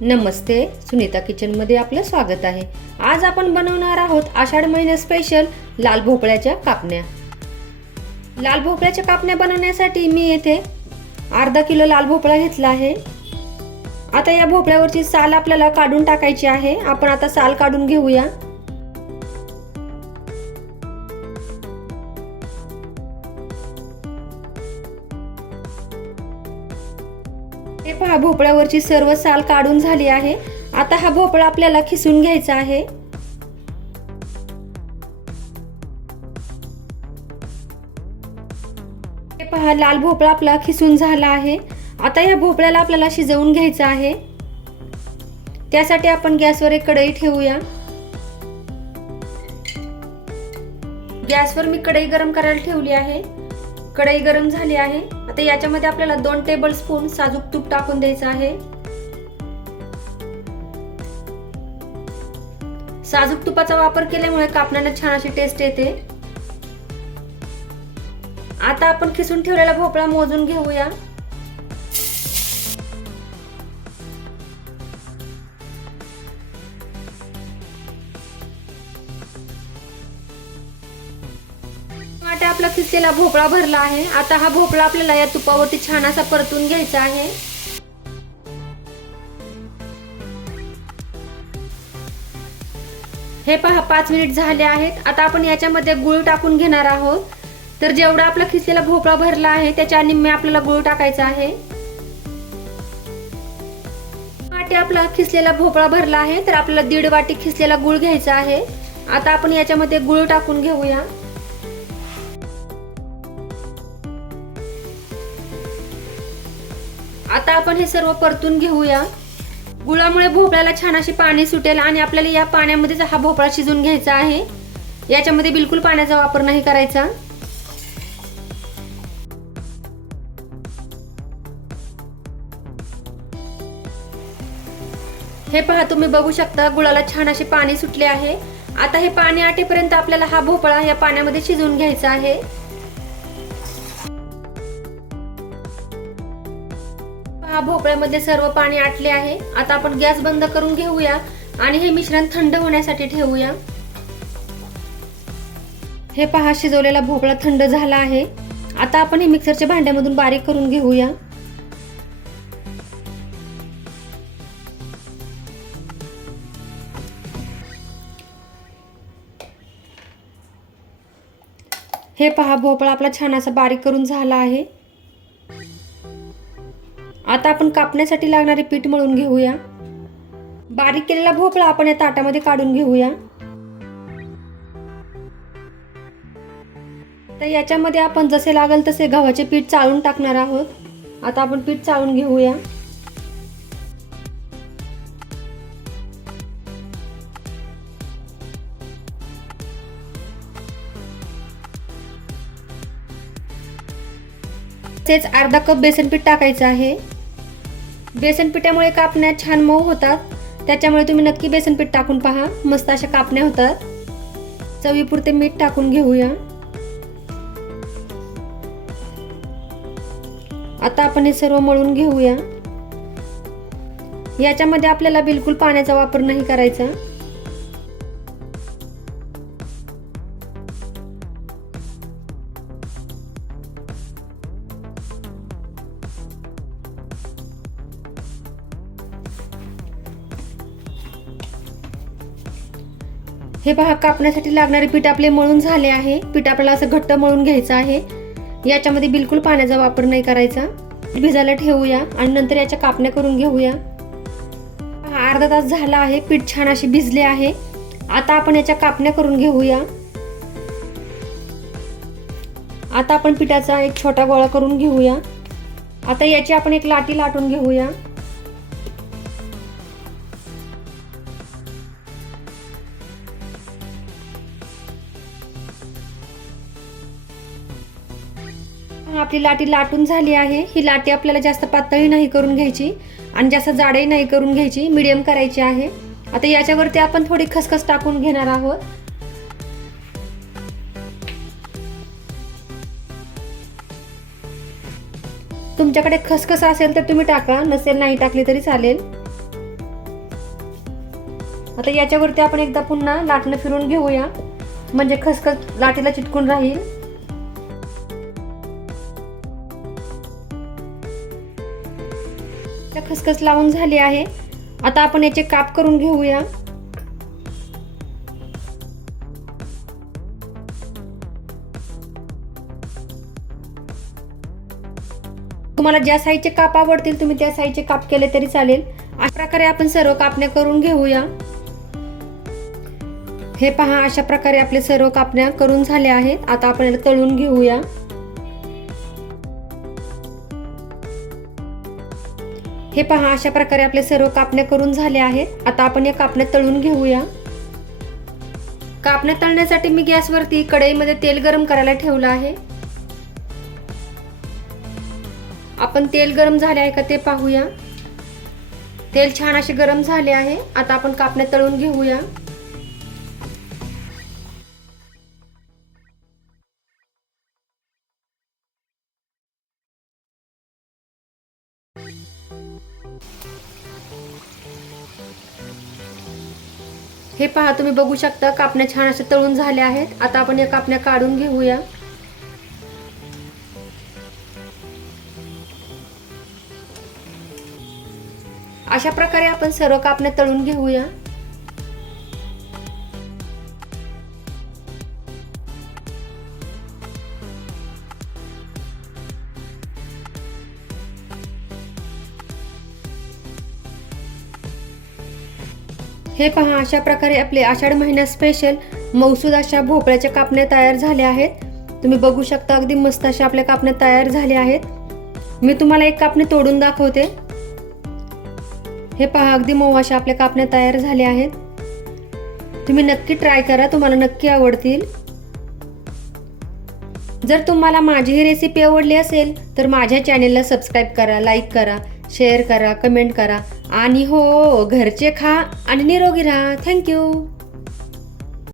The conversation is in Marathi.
नमस्ते सुनीता किचनमध्ये आपलं स्वागत आहे. आज आपण बनवणार आहोत आषाढ महिन्यात स्पेशल लाल भोपळ्याच्या कापण्या. लाल भोपळ्याच्या कापण्या बनवण्यासाठी मी येथे अर्धा किलो लाल भोपळा घेतला आहे. आता या भोपळ्यावरची साल आपल्याला काढून टाकायची आहे. आपण आता साल काढून घेऊया. हे पहा भोपळ्यावरची सर्व साल काढून झाली आहे. आता हा भोपळा आपल्याला खिसून घ्यायचा आहे. पहा लाल भोपळा आपला खिसून झाला आहे. आता या भोपळ्याला आपल्याला शिजवून घ्यायचं आहे. त्यासाठी आपण गॅसवर एक कढई ठेवूया. गॅसवर मी कढई गरम करायला ठेवली आहे. कढई गरम झाली आहे. आता याच्यामध्ये आपल्याला दोन टेबल स्पून साजूक तूप टाकून द्यायचं आहे. साजूक तुपाचा वापर केल्यामुळे कापण्याला छान अशी टेस्ट येते. आता आपण खिसून ठेवलेला भोपळा मोजून घेऊया. टमाटे आपला खिसलेला भोपळा भरला आहे. आता हा भोपळा आपल्याला या तुपावरती छान असा परतून घ्यायचा आहे. हे पहा पाच मिनिट झाले आहेत. आता आपण याच्यामध्ये गुळ टाकून घेणार आहोत. तर जेवढा आपला खिसलेला भोपळा भरला आहे त्याच्या निम्मे आपल्याला गुळ टाकायचा आहे. वाटी आपला खिसलेला भोपळा भरला आहे तर आपल्याला दीड वाटी खिसलेला गुळ घ्यायचा आहे. आता आपण याच्यामध्ये गुळ टाकून घेऊया. आता आपण हे सर्व परतून घेऊया. गुळामुळे भोपळ्याला छान अशी पाणी सुटेल आणि आपल्याला या पाण्यामध्येच हा भोपळा शिजून घ्यायचा आहे. याच्यामध्ये बिलकुल पाण्याचा वापर नाही करायचा. हे पहा तुम्ही बघू शकता गुळाला छान असे पाणी सुटले आहे. आता हे पाणी आटेपर्यंत आपल्याला हा भोपळा या पाण्यामध्ये शिजवून घ्यायचा आहे. हा भोपळ्यामध्ये सर्व पाणी आटले आहे. आता आपण गॅस बंद करून घेऊया आणि हे मिश्रण थंड होण्यासाठी ठेवूया. हे पहा शिजवलेला भोपळा थंड झाला आहे. आता आपण हे मिक्सरच्या भांड्यामधून बारीक करून घेऊया. हे पहा भोपळा आपला छान असा बारीक करून झाला आहे. आता आपण कापण्यासाठी लागणारे पीठ मळून घेऊया. बारीक केलेला भोपळा आपण या ताटामध्ये काढून घेऊया. तर याच्यामध्ये आपण जसे लागेल तसे गव्हाचे पीठ चाळून टाकणार आहोत. आता आपण पीठ चाळून घेऊया. तसेच अर्धा कप बेसनपीठ टाकायचं आहे. बेसन पिठामुळे कापण्या छान मऊ होतात. त्याच्यामुळे तुम्ही नक्की बेसनपीठ टाकून पहा. मस्त अशा कापण्या होतात. चवीपुरते मीठ टाकून घेऊया. आता आपण हे सर्व मळून घेऊया. याच्यामध्ये आपल्याला बिलकुल पाण्याचा वापर नाही करायचा. हे पहा कापण्यासाठी लागणारे पीठ आपले मळून झाले आहे. पीठ आपल्याला असं घट्ट मळून घ्यायचं आहे. याच्यामध्ये बिलकुल पाण्याचा वापर नाही करायचा. भिजायला ठेवूया आणि नंतर याच्या कापण्या करून घेऊया. अर्धा तास झाला आहे पीठ छान अशी भिजले आहे. आता आपण याच्या कापण्या करून घेऊया. आता आपण पिठाचा एक छोटा गोळा करून घेऊया. आता याची आपण एक लाटी लाटून घेऊया. आपली लाटी लाटून झाली आहे. ही लाटी आपल्याला जास्त पातळी नाही करून घ्यायची आणि जास्त जाडही नाही करून घ्यायची मिडियम करायची आहे. आता याच्यावरती आपण थोडी खसखस टाकून घेणार आहोत. तुमच्याकडे खसखस असेल तर तुम्ही टाका नसेल नाही टाकली तरी चालेल. आता याच्यावरती आपण एकदा पुन्हा लाटणं फिरून घेऊया. म्हणजे खसखस लाटीला चिटकून राहील. खसखस लावून झाली आहे. आता आपण याचे काप करून घेऊया. तुम्हाला ज्या साईजचे काप आवडतील तुम्ही त्या साईजचे काप केले तरी चालेल. अशा प्रकारे आपण सर्व कापण्या करून घेऊया. हे पहा अशा प्रकारे आपले सर्व कापण्या करून झाल्या आहेत. आता आपण तळून घेऊया. हे पहा अशा प्रकारे आपले सर्व कापण्या करून झाले आहेत. आता आपण या कापण्या तळून घेऊया. कापण्या तळण्यासाठी मी गॅसवरती कढईमध्ये तेल गरम करायला ठेवलं आहे. आपण तेल गरम झाले आहे का ते पाहूया. तेल छान असे गरम झाले आहे. आता आपण कापण्या तळून घेऊया. हे पहा तुम्ही बघू शकता कापण्या छान असे तळून झाल्या आहेत. आता आपण या कापण्या काढून घेऊया. अशा प्रकारे आपण सर्व कापण्या तळून घेऊया. हे पहा अशा प्रकारे आपले आषाढ महिन्यात स्पेशल मौसूद अशा भोपळ्याच्या कापण्या तयार झाल्या आहेत. तुम्ही बघू शकता अगदी मस्त अशा आपल्या कापण्या तयार झाल्या आहेत. मी तुम्हाला एक कापणी तोडून दाखवते. हे पहा अगदी मऊ अशा आपल्या कापण्या तयार झाल्या आहेत. तुम्ही नक्की ट्राय करा तुम्हाला नक्की आवडतील. जर तुम्हाला माझी ही रेसिपी आवडली असेल तर माझ्या चॅनेलला सबस्क्राईब करा लाईक करा. शेअर करा कमेंट करा. आणि हो घरचे खा आणि निरोगी राहा. थँक्यू